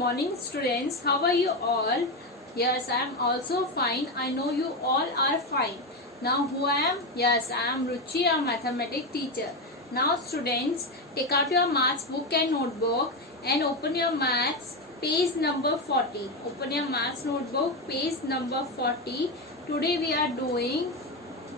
morning, students. How are you all? Yes, I am also fine. I know you all are fine. Now, who I am? Yes, I am Ruchi, a mathematics teacher. Now, students, take out your maths book and notebook and open your maths page number 40. Open your maths notebook page number 40. Today we are doing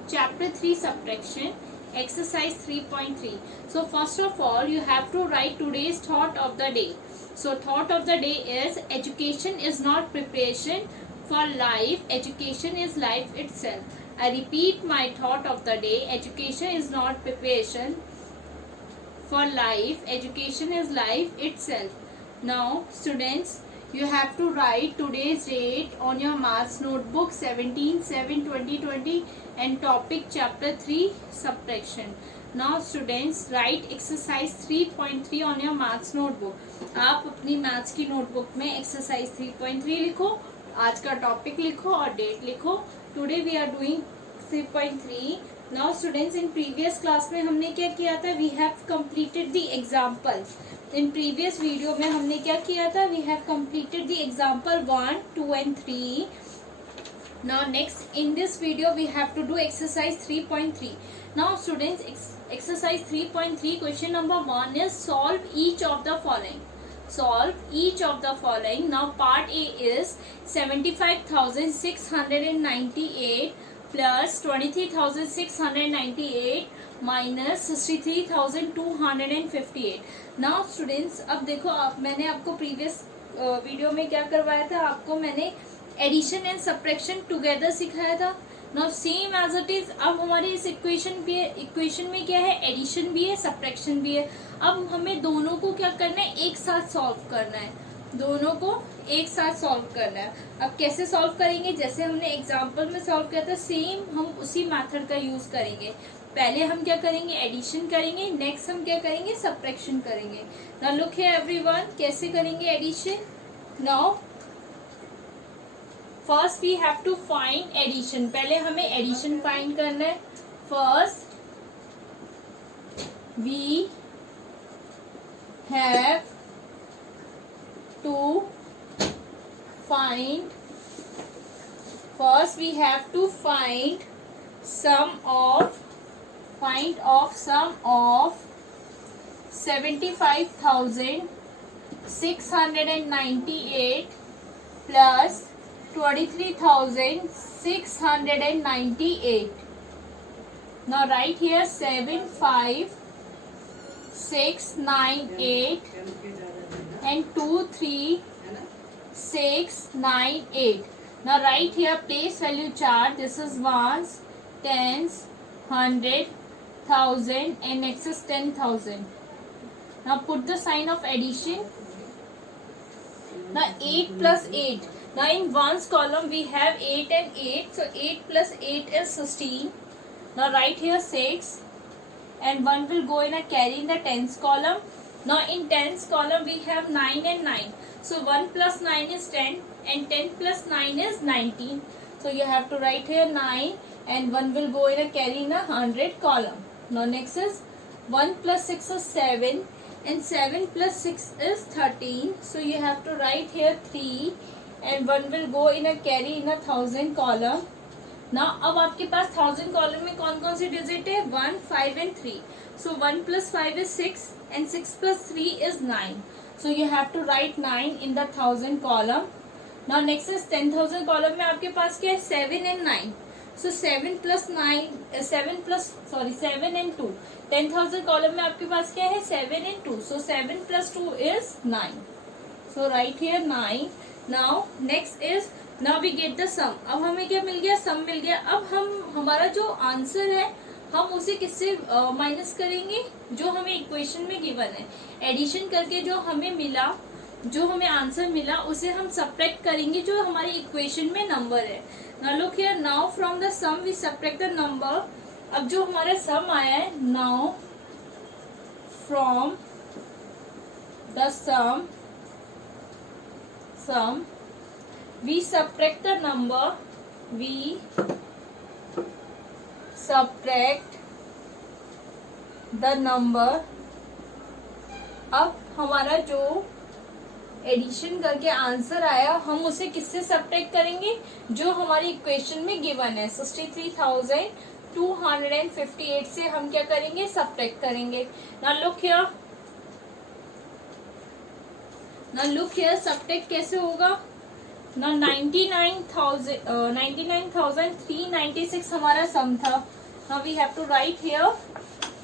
chapter 3 subtraction, exercise 3.3. So first of all, you have to write today's thought of the day. So thought of the day is, education is not preparation for life, education is life itself. I repeat my thought of the day, education is not preparation for life, education is life itself. Now students, you have to write today's date on your maths notebook 17/7/2020 and topic chapter 3 subtraction. Now students, write exercise 3.3 on your maths notebook. आप अपनी maths की notebook में exercise 3.3 लिखो, आज का topic लिखो और date लिखो. Today we are doing 3.3. Now students, in previous class में हमने क्या किया था? We have completed the example. In previous video में हमने क्या किया था? We have completed the example 1, 2 and 3. Now next in this video we have to do exercise 3.3. Now students, exercise 3.3 question number 1 is solve each of the following. Solve each of the following. Now part A is 75,698 plus 23,698 minus 63,258. Now students, अब देखो, मैंने आपको previous video में क्या करवाया था? आपको मैंने एडिशन एंड सब्ट्रैक्शन टुगेदर सिखाया था. Now same as it is, अब हमारे इस इक्वेशन में क्या है? एडिशन भी है, सब्ट्रैक्शन भी है. अब हमें दोनों को क्या करना है? एक साथ सॉल्व करना है. दोनों को एक साथ सॉल्व करना है. अब कैसे सॉल्व करेंगे? जैसे हमने एग्जांपल में सॉल्व किया था, सेम हम उसी मेथड का यूज करेंगे. पहले हम क्या करेंगे? एडिशन करेंगे. नेक्स्ट हम क्या करेंगे? सब्ट्रैक्शन करेंगे. नाउ लुक हियर एवरीवन, कैसे करेंगे addition? Now first we have to find addition. पहले हमें एडिशन फाइंड करना है. First we have to find sum of 75,698 plus 23,698. Now write here 75,698 and 23,698. Now write here place value chart. This is ones, tens, 100, 1000 and next is 10,000. Now put the sign of addition. Now 8 plus 8. Now in ones column we have 8 and 8. So 8 plus 8 is 16. Now write here 6 and 1 will go in a carry in the tens column. Now in tens column we have 9 and 9. So 1 plus 9 is 10 and 10 plus 9 is 19. So you have to write here 9 and 1 will go in a carry in a 100 column. Now next is 1 plus 6 is 7 and 7 plus 6 is 13. So you have to write here 3 and 1 will go in a carry in a 1000 column. Now अब आपके पास 1000 column में कौन कौन सी digit है? 1, 5 and 3. So 1 plus 5 is 6 and 6 plus 3 is 9. So you have to write 9 in the 1000 column. Now next is 10,000 column में आपके पास क्या है? 7 and 9. So 7 and 2. 10,000 column में आपके पास क्या है? 7 and 2. So 7 plus 2 is 9. So write here 9. Now next is, now we get the sum. अब हमें क्या मिल गया? सम मिल गया. अब हमारा जो आंसर है, हम उसे किससे माइनस करेंगे? जो हमें इक्वेशन में गिवन है. एडिशन करके जो हमें मिला, जो हमें आंसर मिला, उसे हम सब्ट्रैक्ट करेंगे जो हमारी इक्वेशन में नंबर है. Now look here, now from the sum we subtract the number. अब जो हमारा सम आया है, नाउ फ्रॉम द सम we subtract the number, we subtract the number. अब हमारा जो एडिशन करके आंसर आया, हम उसे किससे सब्ट्रैक्ट करेंगे, जो हमारी इक्वेशन में गिवन है 63,258 से हम क्या करेंगे, सब्ट्रैक्ट करेंगे। नाउ लुक हियर सब्ट्रैक्ट कैसे होगा। नाउ 99,396 हमारा सम था। Now we have to write here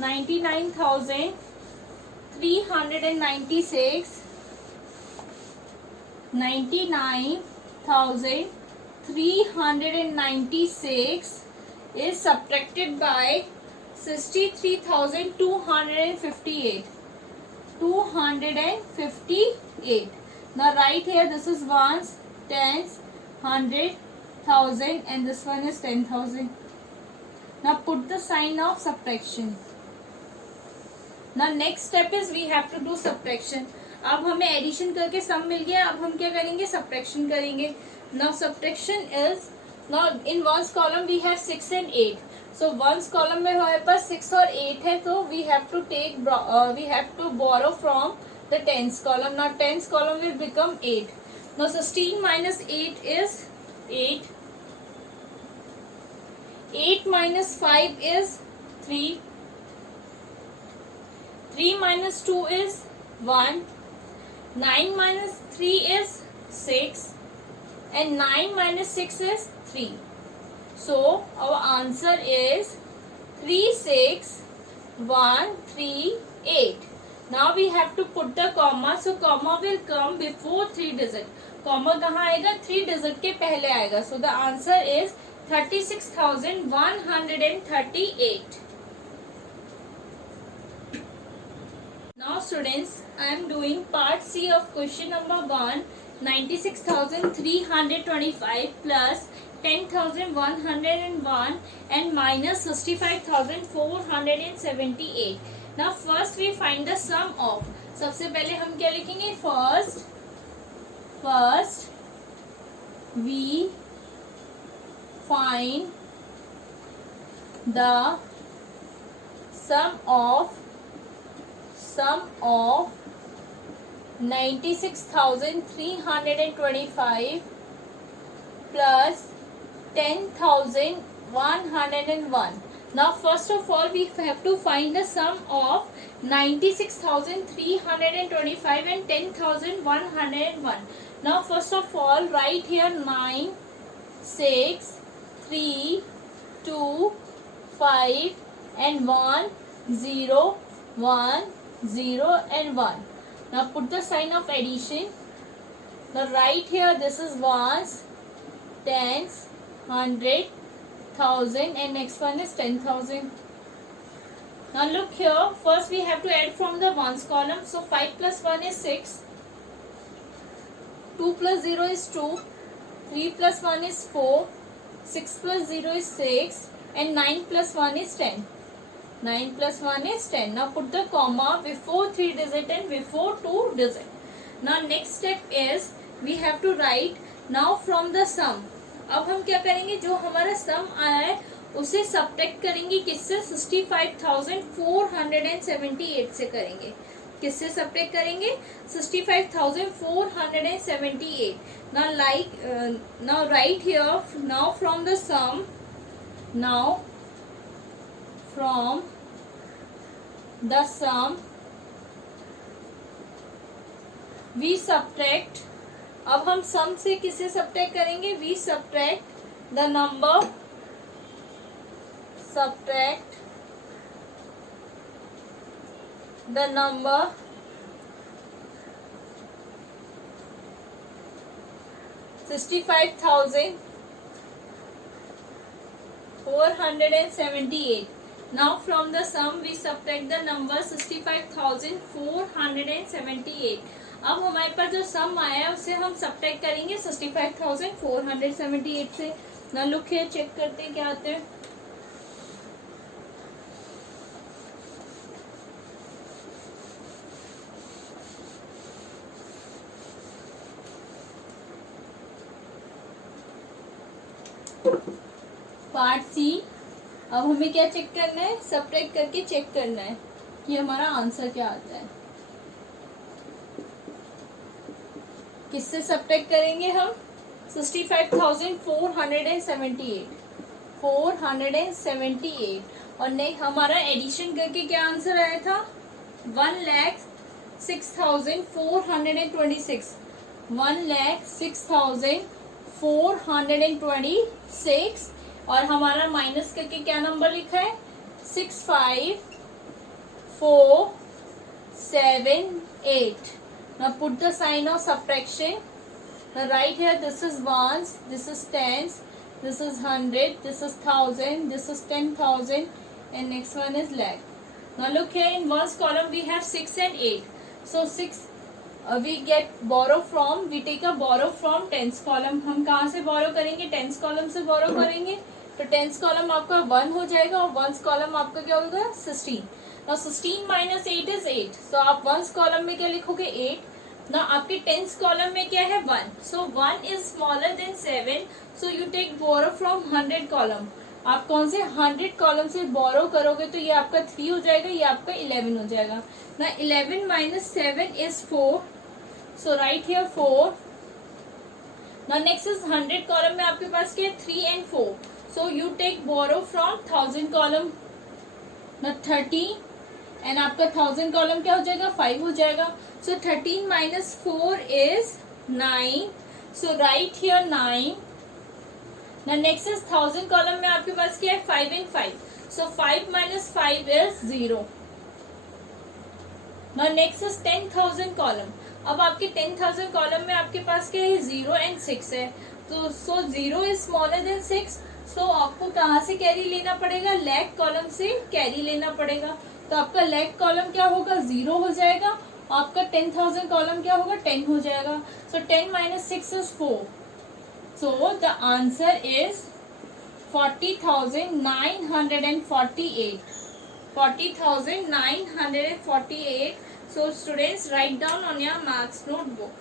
99,396 is subtracted by 63,258. 258. Now write here, this is ones, tens, 100, 1000 and this one is 10,000. Now put the sign of subtraction. Now next step is we have to do subtraction. अब हमें addition करके सम मिल गया, अब हम क्या करेंगे, subtraction करेंगे। Now subtraction is, now in ones column we have 6 and 8. So ones column में हमारे पास 6 और 8 है, तो we have to borrow from the tens column. Now tens column will become 8. Now 16 minus 8 is 8. 8 minus 5 is 3. 3 minus 2 is 1. 9 minus 3 is 6 and 9 minus 6 is 3. So our answer is 36138. Now we have to put the comma. So comma will come before 3 digit. Comma कहाँ आएगा, 3 digit के पहले आएगा. So the answer is 36,138. Now students, I am doing part C of question number 1. 96,325 plus 10,101 and minus 65,478. Now first we find the sum of. सबसे पहले हम क्या लिखेंगे, first we find the sum of 96,325 plus 10,101. Now first of all we have to find the sum of 96,325 and 10,101. Now first of all write here 9, 6, 3, 2, 5 and 1, 0, 1, 0 and 1. Now put the sign of addition. Now write here, this is ones, tens, 100, 1000 and next one is 10,000. Now look here, first we have to add from the ones column. So 5 plus 1 is 6, 2 plus 0 is 2, 3 plus 1 is 4, 6 plus 0 is 6 and 9 plus 1 is 10. 9 plus 1 is 10. Now put the comma before 3 digit and before 2 digit. Now next step is we have to write now from the sum. अब हम क्या करेंगे, जो हमारा sum आया है उसे subtract करेंगे किससे, 65,478 से करेंगे. किससे सब्ट्रैक्ट करेंगे, 65,478. Now now write here, now from the sum, now from the sum we subtract. अब हम सम से किसे सब्ट्रैक्ट करेंगे, we subtract the number 65,478. Now from the sum we subtract the number 65,478. अब हमारे पास जो सम आया है उसे हम सब्ट्रैक्ट करेंगे 65,478 से. ना लुक हियर, चेक करते हैं क्या आते हैं. Part C. अब हमें क्या चेक करना है, सब्ट्रैक्ट करके चेक करना है कि हमारा आंसर क्या आता है. किससे सब्ट्रैक्ट करेंगे हम? 65,478, 478। और नेक्स्ट हमारा एडिशन करके क्या आंसर आया था? 1,06,426, 1,06,426। और हमारा माइनस करके क्या नंबर लिखा है? 65478। Now put the sign of subtraction. Now right here, this is ones, this is tens, this is hundred, this is thousand, this is 10,000, and next one is lakh. Now look here, in ones column we have 6 and 8. So 6 we take a borrow from tens column. हम कहाँ से borrow करेंगे? tens column से borrow करेंगे. तो tens column आपका 1 हो जाएगा और ones column आपका क्या होगा? 16. Now 16 minus 8 is 8. So आप ones column में क्या लिखोगे? 8. Now आपके tens column में क्या है? 1. So 1 is smaller than 7. So you take borrow from 100 column. आप कौन से 100 कॉलम से बोरो करोगे? तो ये आपका 3 हो जाएगा, ये आपका 11 हो जाएगा ना. 11 minus 7 is 4. So write here 4. Now next is 100 column में आपके पास क्या है? 3 and 4. So you take borrow from 1000 column. ना 30 and आपका 1000 कॉलम क्या हो जाएगा? 5 हो जाएगा. So 13 minus 4 is 9. So write here 9. Now next is 1000 column में आपके पास क्या है? 5 and 5. So 5 minus 5 is 0. Now next is 10,000 column. अब आपके 10,000 कॉलम में आपके पास क्या है? 0 and 6 है. तो so 0 is smaller than 6. So आपको कहाँ से कैरी लेना पड़ेगा? लैक कॉलम से कैरी लेना पड़ेगा. तो आपका लैक कॉलम क्या होगा? 0 हो जाएगा. आपका 10,000 कॉलम क्या होगा? 10 हो जाएगा. So 10 minus 6 is 4. So the answer is 40,948. 40,948. So students, write down on your marks notebook.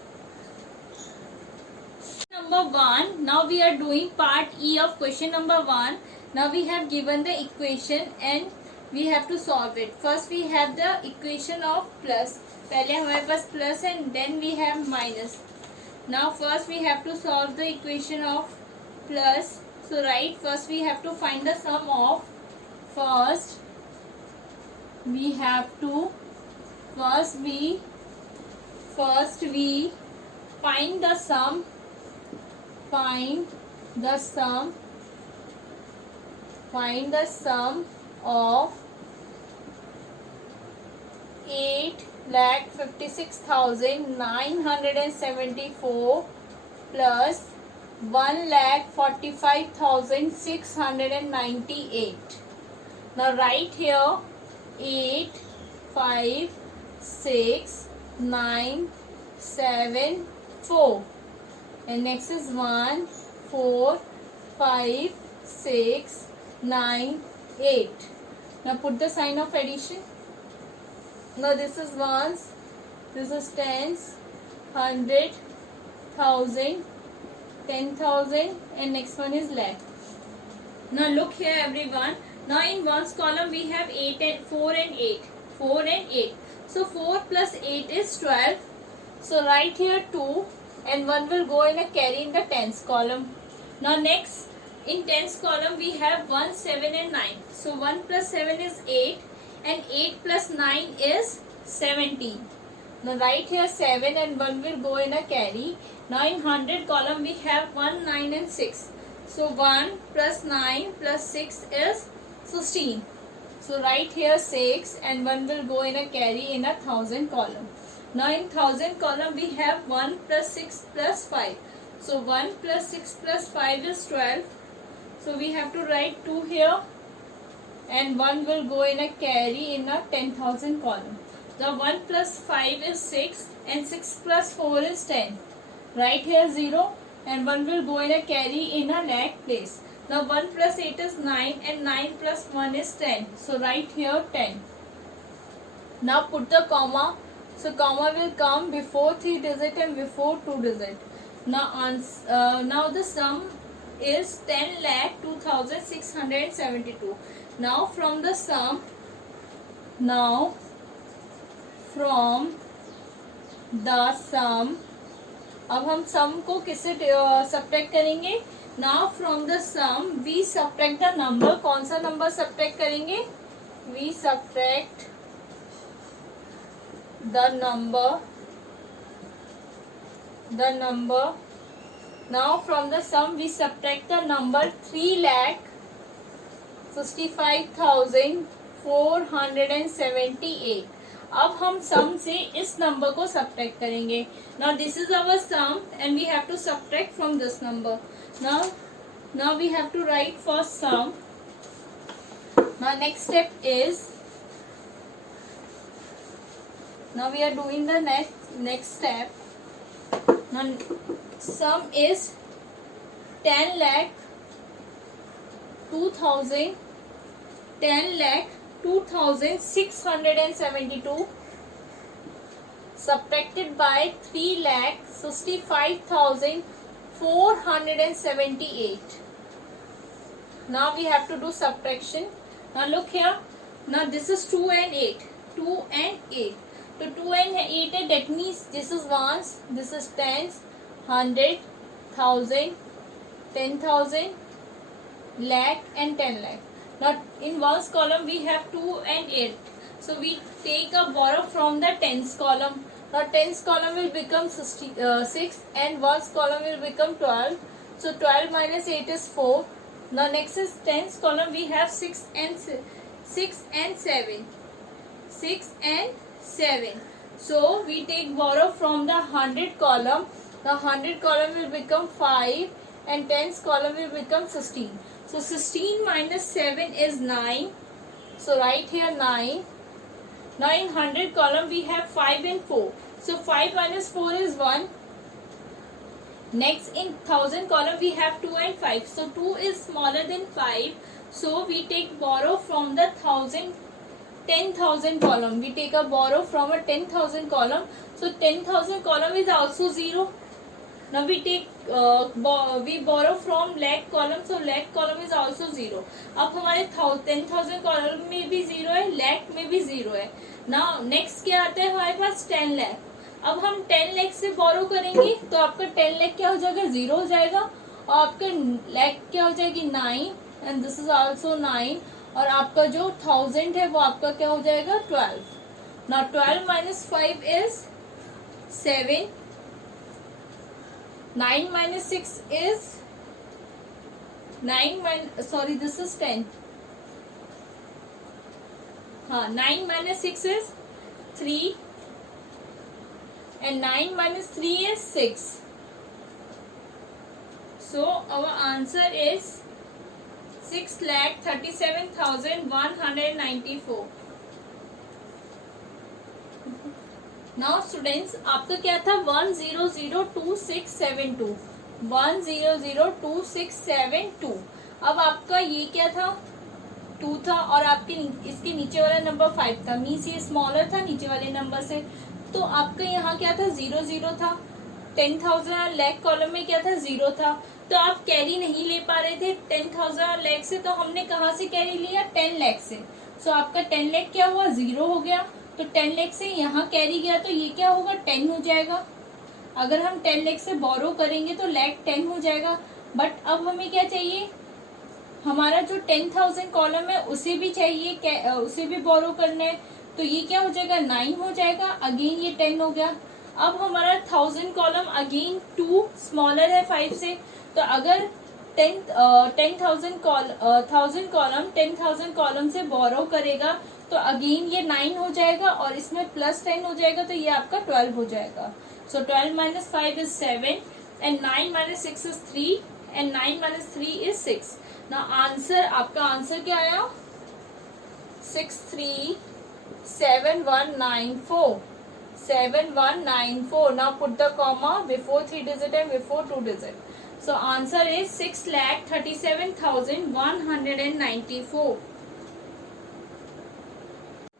Number 1. Now we are doing part E of question number 1. Now we have given the equation and we have to solve it. First we have the equation of plus. पहले हमारे पास plus and then we have minus. Now first we have to solve the equation of plus. So right, first we have to find the sum of. First we find the sum. Find the sum of 8,56,974 plus 1,45,698. Now write here 8, 5, 6, 9, 7, 4. And next is 1, 4, 5, 6, 9, 8. Now put the sign of addition. Now this is ones, this is tens, 100, 1000, 10,000, and next one is lakh. Now look here everyone. Now in ones column we have 8 and 4 and 8. 4 and 8. So 4 plus 8 is 12. So write here 2 and 1 will go in a carry in the tens column. Now next in tens column we have 1, 7 and 9. So 1 plus 7 is 8 and 8 plus 9 is 17. Now write here 7 and 1 will go in a carry. Now in 100 column we have 1, 9 and 6. So 1 plus 9 plus 6 is 16. So write here 6 and 1 will go in a carry in a 1000 column. Now in 1000 column we have 1 plus 6 plus 5. So 1 plus 6 plus 5 is 12. So we have to write 2 here and 1 will go in a carry in a 10,000 column. The 1 plus 5 is 6 and 6 plus 4 is 10. Write here 0 and 1 will go in a carry in a lakh place. Now 1 plus 8 is 9 and 9 plus 1 is 10. So write here 10. Now put the comma. So comma will come before 3 digit and before 2 digit. Now the sum is 10,02,672. Now from the sum अब हम सम को किससे subtract करेंगे? Now from the sum we subtract the number. कौन सा number subtract करेंगे? We subtract the number. Now from the sum we subtract the number 3,65,478. अब हम सम से इस नंबर को सब्ट्रैक्ट करेंगे. Now this is our sum and we have to subtract from this number. Now we have to write for sum. Now next step is, now we are doing the next step. Now sum is 10,02,672 subtracted by 3,65,478. Now we have to do subtraction. Now look here. Now this is 2 and 8. 2 and 8. So 2 and 8 है, that means this is ones, this is tens, 100, 1000, 10,000, lakh and 10 lakh. Now in ones column we have 2 and 8. So we take a borrow from the tens column. Now tens column will become 6 and ones column will become 12. So 12 minus 8 is 4. Now next is tens column, we have 6 and 7. 6 and 7. So we take borrow from the 100 column. The 100 column will become 5 and tens column will become 16. So 16 minus 7 is 9. So write here 9. Now in 100 column we have 5 and 4. So 5 minus 4 is 1. Next in 1000 column we have 2 and 5. So 2 is smaller than 5. So we take borrow from the 10,000 column. We take a borrow from a 10,000 column. So 10,000 column is also 0. Now we take we borrow from lakh column. So lakh column is also 0. अब हमारे 10,000 column में भी 0 है, lakh में भी 0 है. Now next क्या आता है हमारे पास? 10 lakh. अब हम 10 lakh से बोरो करेंगे तो आपका 10 lakh क्या हो जाएगा? 0 हो जाएगा. और आपका lakh क्या हो जाएगी? 9 and this is also 9. और आपका जो 1000 है वो आपका क्या हो जाएगा? 12. Now 12 minus 5 is 7. 9 minus 6 is this is 10. 9 minus 6 is 3 and 9 minus 3 is 6. So our answer is 6,37,194. Now students आपका क्या था? 1002672. 1002672. अब आपका ये क्या था? 2 था और आपके इसके नीचे वाला नंबर 5 था. मीन्स ये स्मॉलर था नीचे वाले नंबर से. तो आपका यहाँ क्या था? 0 था. 10,000 और लैख कॉलम में क्या था? 0 था. तो आप कैरी नहीं ले पा रहे थे 10,000 और लैख से. तो हमने कहाँ से कैरी लिया? 10 लाख से. सो आपका 10 लाख क्या हुआ? 0 हो गया. तो 10 लाख से यहाँ कैरी गया तो ये क्या होगा? 10 हो जाएगा. अगर हम 10 लाख से बोरो करेंगे तो लैख 10 हो जाएगा. बट अब हमें क्या चाहिए? हमारा जो 10,000 कॉलम है उसे भी चाहिए, उसे भी बोरो करना है. तो ये क्या हो जाएगा? 9 हो जाएगा. अगेन ये 10 हो गया. अब हमारा 1000 कॉलम अगेन 2 स्मॉलर है 5 से. तो अगर 10,000 कॉलम से बोरो करेगा तो अगेन ये 9 हो जाएगा और इसमें प्लस 10 हो जाएगा. तो ये आपका 12 हो जाएगा. सो 12 minus 5 is 7 and 9 minus 6 is 3 and 9 minus 3 is 6. Now answer, आपका आंसर क्या आया? 637194. 7194. Now put the comma before 3 digit and before 2 digit. So answer is 6,37,194.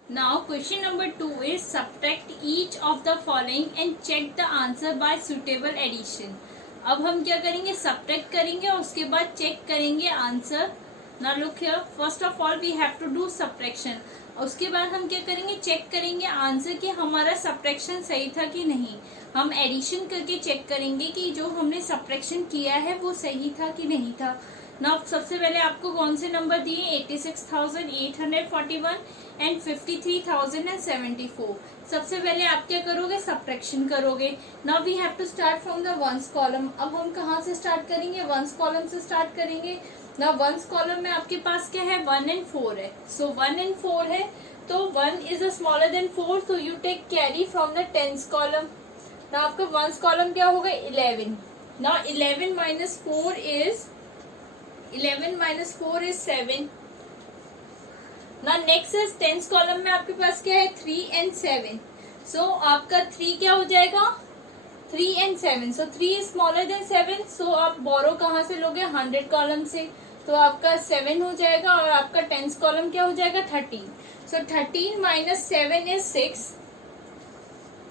Now question number 2 is subtract each of the following and check the answer by suitable addition. अब हम क्या करेंगे? Subtract करेंगे और उसके बाद चेक करेंगे answer. Now look here, first of all we have to do subtraction. उसके बाद हम क्या करेंगे? चेक करेंगे आंसर कि हमारा सब्ट्रैक्शन सही था कि नहीं. हम एडिशन करके चेक करेंगे कि जो हमने सब्ट्रैक्शन किया है वो सही था कि नहीं था। ना सबसे पहले आपको कौन से नंबर दिए, 86,841 एंड 53,074। सबसे पहले आप क्या करोगे, सब्ट्रैक्शन करोगे। Now we have to start from the ones column. अब हम कहाँ से स्टार्ट करेंगे, वंस कॉलम से स्टार्ट करेंगे। नाउ वंस कॉलम में आपके पास क्या है, 1 and 4 है। सो 1 and 4 है तो 1 is smaller than 4, so you take carry from the tens column। now आपका वंस कॉलम क्या होगा, 11। now 11 minus 4 is 7। now next is tens column में आपके पास क्या है, 3 and 7। so आपका 3 क्या हो जाएगा, 3 and 7। so 3 is smaller than 7, so आप बोरो कहाँ से लोगे, 100 कॉलम से। तो आपका 7 हो जाएगा और आपका टेंस कॉलम क्या हो जाएगा, 13। so 13 minus 7 is 6,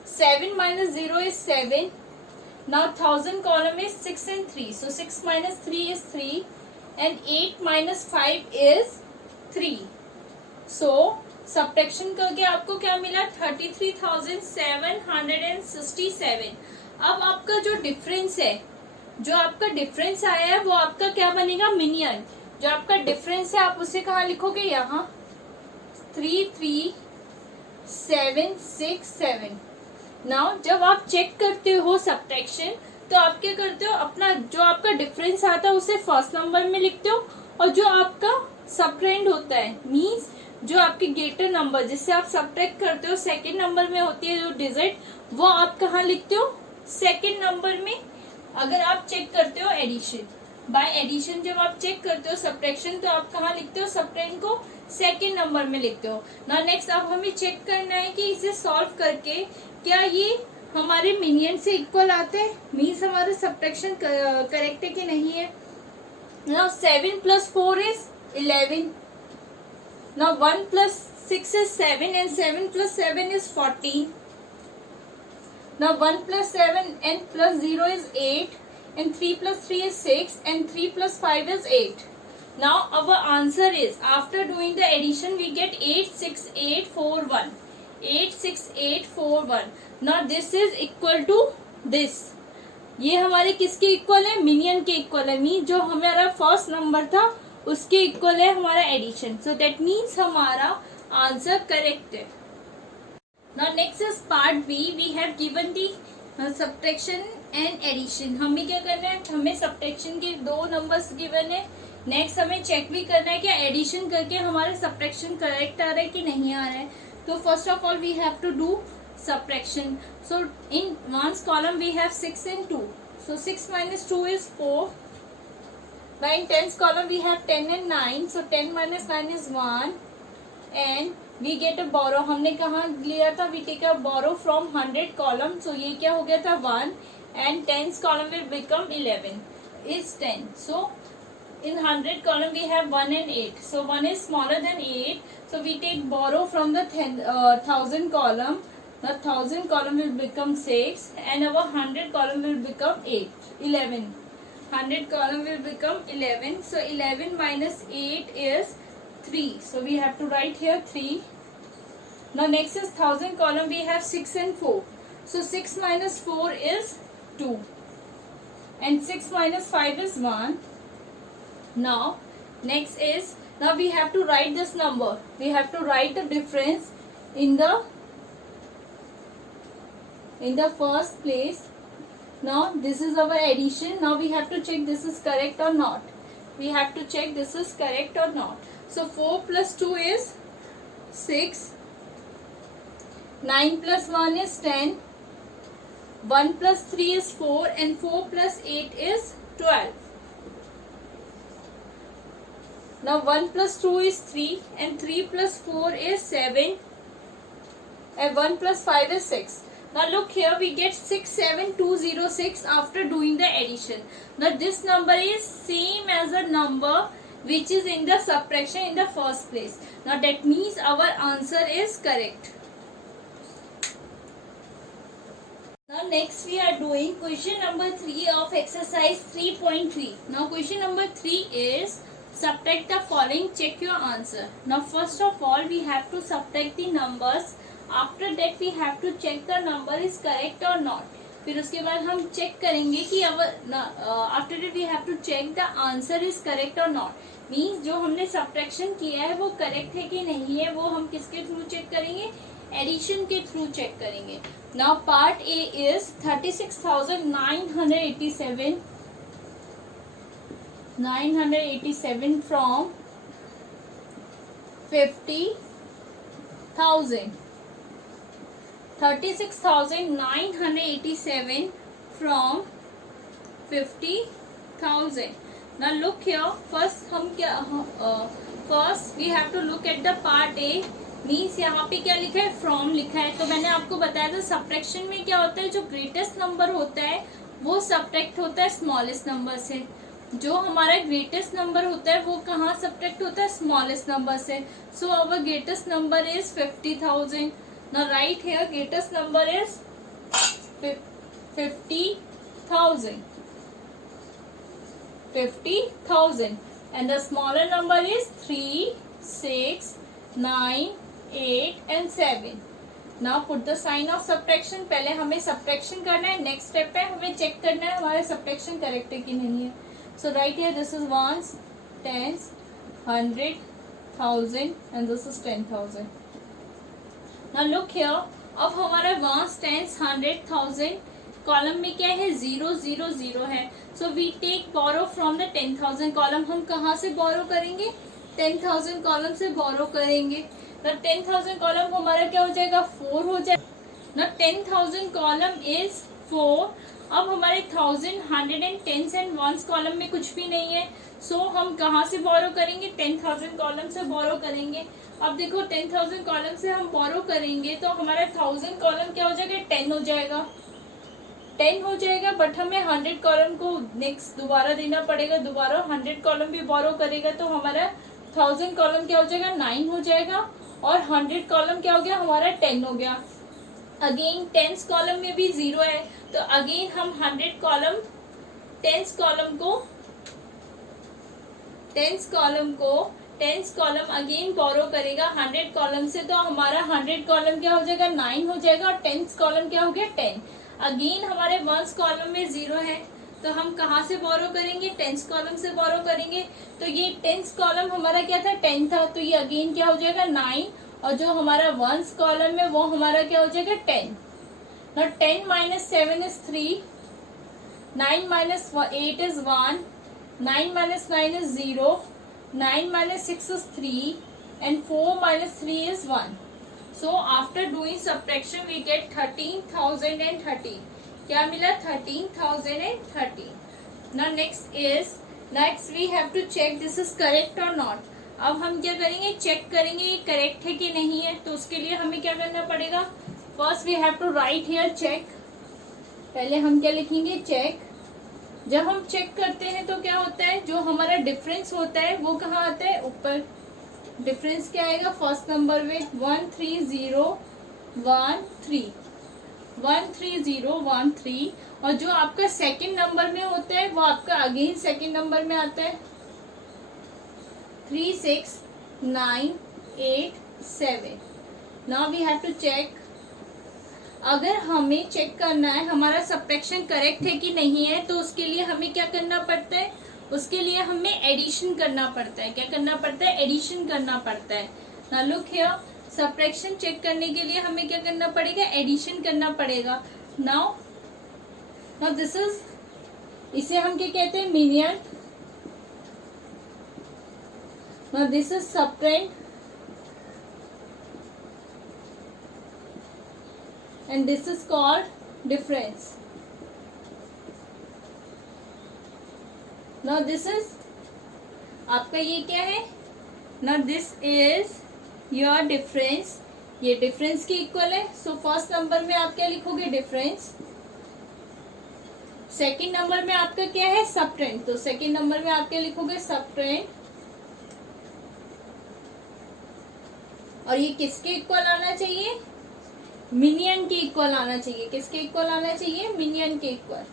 7 minus 0 is 7। now 1000 column is 6 and 3, so 6 minus 3 is 3 and 8 minus 5 is 3। so subtraction करके आपको क्या मिला, 33,767। अब आपका जो डिफरेंस है, जो आपका डिफरेंस आया है वो आपका क्या बनेगा, मिनियन। जो आपका डिफरेंस है आप उसे कहाँ लिखोगे, यहाँ 33,767। नाउ जब आप चेक करते हो सब्ट्रैक्शन तो आप क्या करते हो, अपना जो आपका डिफरेंस आता है उसे फर्स्ट नंबर में लिखते हो और जो आपका सबट्रेंड होता है मींस जो आपके ग्रेटर नंबर जिससे आप सब्ट्रैक्ट करते हो सेकंड नंबर में होती है जो डिजिट, वो आप कहाँ लिखते हो, सेकंड नंबर में। अगर आप चेक करते हो एडिशन, बाय एडिशन जब आप चेक करते हो सब्ट्रैक्शन तो आप कहाँ लिखते हो, सबट्रेंड को सेकंड नंबर में लिखते हो। ना नेक्स्ट अब हमें चेक करना है कि इसे सॉल्व करके क्या ये हमारे मिनियन से इक्वल आते हैं, मीन्स हमारा सब्ट्रैक्शन करेक्ट है कि नहीं है। Now 7 plus 4 is 11। now 1 plus 6 is 7 and 7 plus 7 is 14। now 1 plus 7 and plus 0 is 8 and 3 plus 3 is 6 and 3 plus 5 is 8। now our answer is, after doing the addition we get 86841। 86841। now this is equal to this। ये हमारे किसके equal है, minion के equal है। Mean जो हमारा first number था उसके इक्वल है हमारा एडिशन। सो दैट मीन्स हमारा आंसर करेक्ट है। Now next is part B. We have given the subtraction and addition. हमें क्या करना है, हमें सब्ट्रैक्शन के 2 नंबर्स गिवन है। नेक्स्ट हमें चेक भी करना है कि एडिशन करके हमारे सब्ट्रैक्शन करेक्ट आ रहा है कि नहीं आ रहा है। तो first of all we have to do subtraction। so in ones column we have 6 and 2, so 6 minus 2 is 4। now in tens column we have 10 and 9, so 10 minus 9 is 1 and we get a borrow। हमने कहाँ लिया था, we take a borrow from 100 column, so ये क्या हो गया था 1 and tens column will become 11 is 10। so in 100 column we have 1 and 8, so 1 is smaller than 8, so we take borrow from the 1000 column। the 1000 column will become 6 and our 100 column will become 11। 100 column will become 11, so 11 minus 8 is 3, so we have to write here 3। now next is 1000 column we have 6 and 4, so 6 minus 4 is 2 and 6 minus 5 is 1। now next is, now we have to write this number, we have to write the difference in the first place। now this is our addition, now we have to check this is correct or not, we have to check this is correct or not। so 4 plus 2 is 6, 9 plus 1 is 10, 1 plus 3 is 4 and 4 plus 8 is 12। now 1 plus 2 is 3 and 3 plus 4 is 7 and 1 plus 5 is 6। now look here, we get 67206 after doing the addition। now this number is same as the number which is in the subtraction in the first place। now that means our answer is correct। now next we are doing question number 3 of exercise 3.3। now question number 3 is subtract the following, check your answer। now first of all we have to subtract the numbers, after that we have to check the number is correct or not। फिर उसके बाद हम check करेंगे कि after that we have to check the answer is correct और not. Means जो हमने subtraction किया है वो करेक्ट है कि नहीं है, वो हम किसके थ्रू चेक करेंगे, एडिशन के थ्रू चेक करेंगे। Now part A is 36,987 from 50,000, 36,987 from 50,000. Now look here. First हम क्या first we have to look at the part A. Means यहाँ पे क्या लिखा है, फ्रॉम लिखा है। तो मैंने आपको बताया था सब्ट्रैक्शन में क्या होता है, जो ग्रेटेस्ट नंबर होता है वो सब्ट्रैक्ट होता है स्मॉलेस्ट नंबर से। जो हमारा ग्रेटेस्ट नंबर होता है वो कहाँ सब्ट्रैक्ट होता है, स्मॉलेस्ट नंबर से। So our greatest number is 50,000. Now write here greatest number is 50,000. 50,000 and the smaller number is 3, 6, 9, 8 and 7. Now put the sign of subtraction. पहले हमें subtraction करना है, नेक्स्ट स्टेप पे हमें चेक करना है हमारा subtraction करेक्ट है कि नहीं है। So write here this is ones, tens, 100, 1000 and this is 10,000. Now look here. अब हमारा वंस, टेंस, 100,000 कॉलम में क्या है, 0 0 0 है। So we take borrow from the 10,000 column. हम कहाँ से बोरो करेंगे, 10,000 कॉलम से बोरो करेंगे। ना 10,000 कॉलम हमारा क्या हो जाएगा, 4 हो जाएगा ना। 10,000 कॉलम इज 4। अब हमारे 1000, 100 and tens and ones column में कुछ भी नहीं है। सो हम कहाँ से बोरो करेंगे, 10,000 कॉलम से बोरो करेंगे। अब देखो 10,000 कॉलम से हम बोरो करेंगे तो हमारा 1000 कॉलम क्या हो जाएगा, 10 हो जाएगा, 10 हो जाएगा। बट हमें 100 कॉलम को नेक्स्ट दोबारा देना पड़ेगा, दोबारा 100 कॉलम भी बोरो करेगा तो हमारा 1000 कॉलम क्या हो जाएगा, 9 हो जाएगा। और 100 कॉलम क्या हो गया, हमारा 10 हो गया। अगेन टेंस कॉलम में भी 0 है तो अगेन हम 100 कॉलम, टेंस कॉलम अगेन बोरो करेगा 100 कॉलम से। तो हमारा 100 कॉलम क्या हो जाएगा, 9 हो जाएगा। और टेंस कॉलम क्या हो गया, 10। अगेन हमारे वंस कॉलम में 0 है तो हम कहाँ से बोरो करेंगे, टेंस कॉलम से बोरो करेंगे। तो ये टेंस कॉलम हमारा क्या था, 10 था, तो ये अगेन क्या हो जाएगा, 9। और जो हमारा वंस कॉलम है वो हमारा क्या हो जाएगा, 10। Now 10 minus 7 is 3, 9 minus 8 is 1, 9 minus 9 is 0, 9 minus 6 is 3 and 4 minus 3 is 1. So after doing subtraction we get 13,030. क्या मिला, 13,030. Now next we have to check this is correct or not. अब हम क्या करेंगे, चेक करेंगे ये करेक्ट है कि नहीं है। तो उसके लिए हमें क्या करना पड़ेगा, first we have to write here check. पहले हम क्या लिखेंगे, चेक। जब हम चेक करते हैं तो क्या होता है, जो हमारा डिफरेंस होता है वो कहाँ आता है, ऊपर। डिफरेंस क्या आएगा, फर्स्ट नंबर में 13013, 13013। और जो आपका सेकंड नंबर में होता है वो आपका अगेन सेकंड नंबर में आता है 36987. Now we have to check. अगर हमें चेक करना है हमारा सब्ट्रैक्शन करेक्ट है कि नहीं है तो उसके लिए हमें क्या करना पड़ता है, उसके लिए हमें एडिशन करना पड़ता है। क्या करना पड़ता है, एडिशन करना पड़ता है। Now look here, subtraction check करने के लिए हमें क्या करना पड़ेगा, एडिशन करना पड़ेगा। नाउ दिस इज, इसे हम क्या कहते हैं, मीनियन। Now this is subtrahend and this is called difference. Now this is आपका ये क्या है, now this is your difference. ये डिफरेंस के इक्वल है। सो फर्स्ट नंबर में आप क्या लिखोगे, डिफरेंस। सेकंड नंबर में आपका क्या है, सबट्रेंड। तो सेकंड नंबर में आप क्या लिखोगे, सबट्रेंड। और ये किसके इक्वल आना चाहिए, मिनियन के इक्वल आना चाहिए। किसके इक्वल आना चाहिए, मिनियन के इक्वल।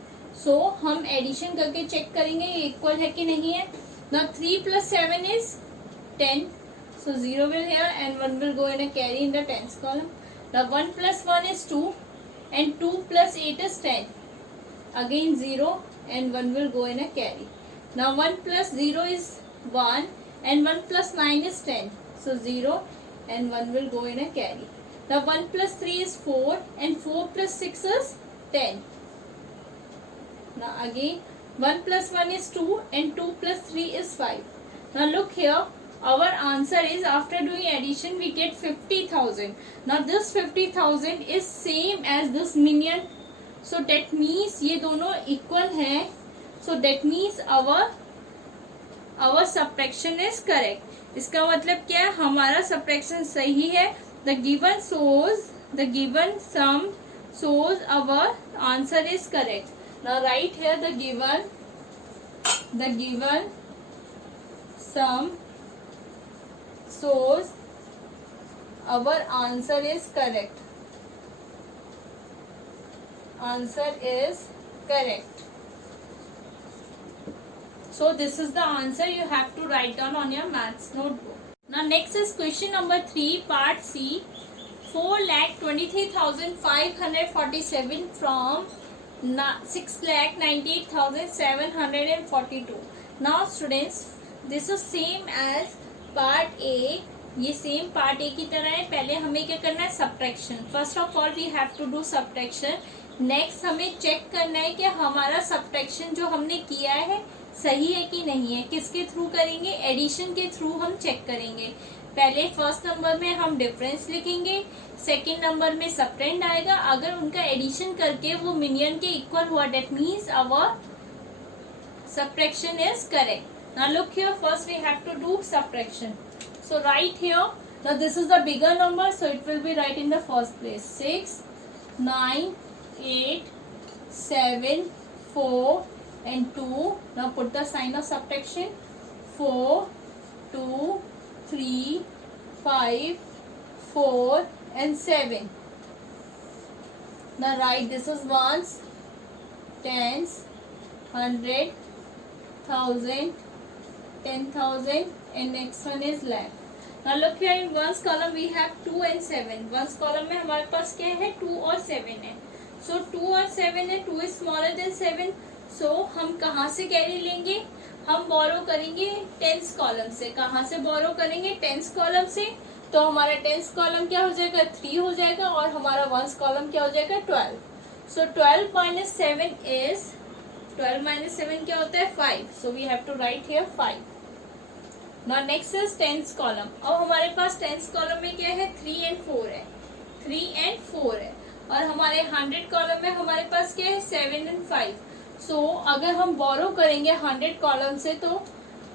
सो हम एडिशन करके चेक करेंगे ये इक्वल है कि नहीं है। Now 3 + 7 is 10. So 0 will here and 1 will go in a carry in the tens column. Now 1 + 1 is 2 and 2 + 8 is 10. again 0 and 1 will go in a carry. Now 1 plus 0 is 1 and 1 plus 9 is 10. So 0 and 1 will go in a carry. Now 1 plus 3 is 4 and 4 plus 6 is 10. Now again 1 plus 1 is 2 and 2 plus 3 is 5. Now look here, our answer is, after doing addition we get 50,000. Now this 50,000 is same as this million. So that means ये दोनों equal हैं. So that means our subtraction is correct. इसका मतलब क्या है, हमारा subtraction सही है. The given sum shows our answer is correct. Now write here the given sum shows our answer is correct. Answer is correct. So this is the answer you have to write down on your maths notebook. Now next is question number 3, part C. 4,23,547 from 6,98,742. Now students, this is same as part A. ये same part A की तरह है. पहले हमें क्या करना है, subtraction. First of all we have to do subtraction. Next हमें चेक करना है कि हमारा सब्ट्रैक्शन जो हमने किया है सही है कि नहीं है. किसके थ्रू करेंगे, एडिशन के थ्रू हम चेक करेंगे. पहले फर्स्ट नंबर में हम डिफरेंस लिखेंगे, सेकेंड नंबर में सब्ट्रेंड आएगा. अगर उनका एडिशन करके वो मिनियन के इक्वल हुआ, that means our subtraction is correct. Now look here, first we have to do subtraction. So write here, now this is the bigger number, so it will be right in the first place. 6, 9, 8, 7, 4 and 2. Now put the sign of subtraction. 4, 2, 3, 5, 4 and 7. Now write, this is ones, tens, 100, 1000, 10,000 and next one is lakh. Now look here, in ones column we have 2 and 7. ones column में हमारे पास क्या है, 2 और 7 है. So 2 और 7 है, 2 is smaller than 7. So हम कहाँ से कैरी लेंगे, हम बोरो करेंगे टेंस कॉलम से. कहाँ से बोरो करेंगे, टेंस कॉलम से. तो हमारा टेंस कॉलम क्या हो जाएगा, 3 हो जाएगा और हमारा वंस कॉलम क्या हो जाएगा, 12. So 12 minus 7 is, 12 minus 7 क्या होता है, 5. So we have to write here 5. Now next is tens column. अब हमारे पास टेंस कॉलम में क्या है, 3 and 4 है, 3 and 4 है. और हमारे 100 कॉलम में हमारे पास क्या है, 7 and 5. So अगर हम बोरो करेंगे 100 कॉलम से तो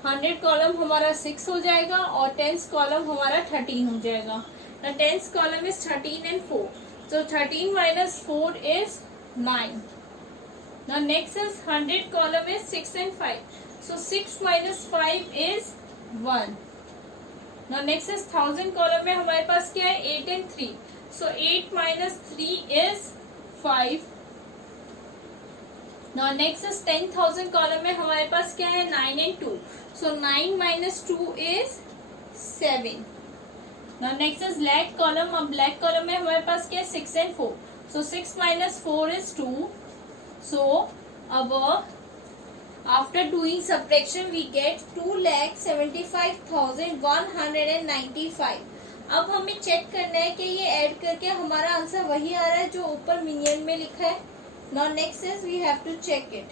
100 कॉलम हमारा 6 हो जाएगा और टेंस कॉलम हमारा 13 हो जाएगा. The tens column is 13 and 4. So 13 minus 4 is 9. Now next is 100 column is 6 and 5. So 6 minus 5 is 1. Now next is 1000 column में हमारे पास क्या है, 8 and 3. So 8 minus 3 is 5. Now next is 10,000 column में हमारे पास क्या है, 9 and 2. So 9 minus 2 is 7. Now next is lakh column. अब lakh column में हमारे पास क्या है, 6 and 4. So 6 minus 4 is 2. So after doing subtraction we get 2,75,195. अब हमें चेक करना है कि ये ऐड करके हमारा आंसर वही आ रहा है जो ऊपर मिलियन में लिखा है. Now next is we have to check it.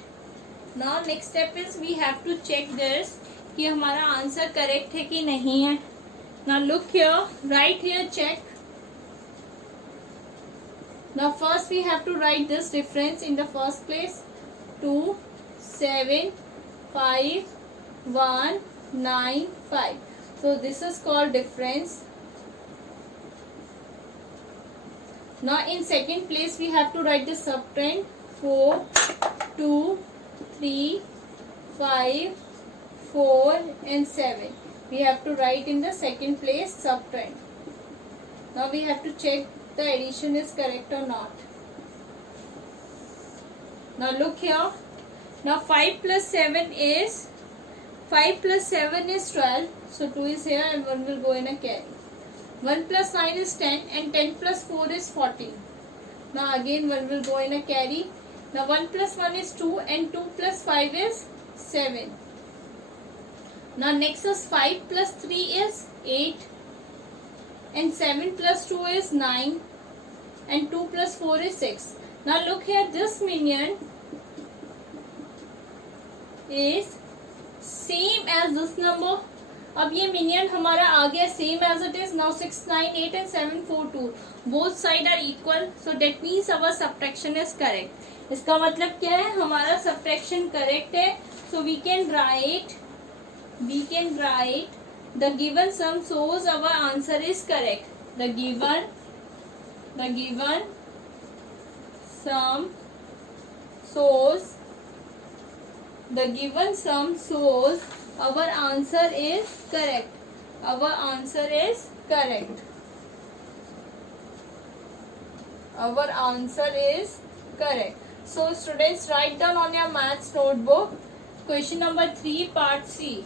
Now next step is we have to check this कि हमारा आंसर करेक्ट है कि नहीं है. Now look here, write here, check. Now first we have to write this difference in the first place. 2, 7, 5, 1, 9, 5. So this is called difference. Now in second place we have to write the subtrend. 4, 2, 3, 5, 4 and 7. We have to write in the second place subtrend. Now we have to check the addition is correct or not. Now look here. Now 5 plus 7 is 12. So 2 is here and 1 will go in a carry. 1 plus 9 is 10 and 10 plus 4 is 14. Now again 1 will go in a carry. Now 1 plus 1 is 2 and 2 plus 5 is 7. Now next is 5 plus 3 is 8 and 7 plus 2 is 9 and 2 plus 4 is 6. Now look here, this minion is same as this number. अब ये minion हमारा आ गया same as it is. Now 6, 9, 8 and 7, 4, 2 both side are equal, so that means our subtraction is correct. इसका मतलब क्या है, हमारा सब्ट्रैक्शन करेक्ट है. So we can write the given sum shows our answer is correct. The given sum shows our answer is correct. Our answer is correct. So students, write down on your maths notebook question number 3 part C.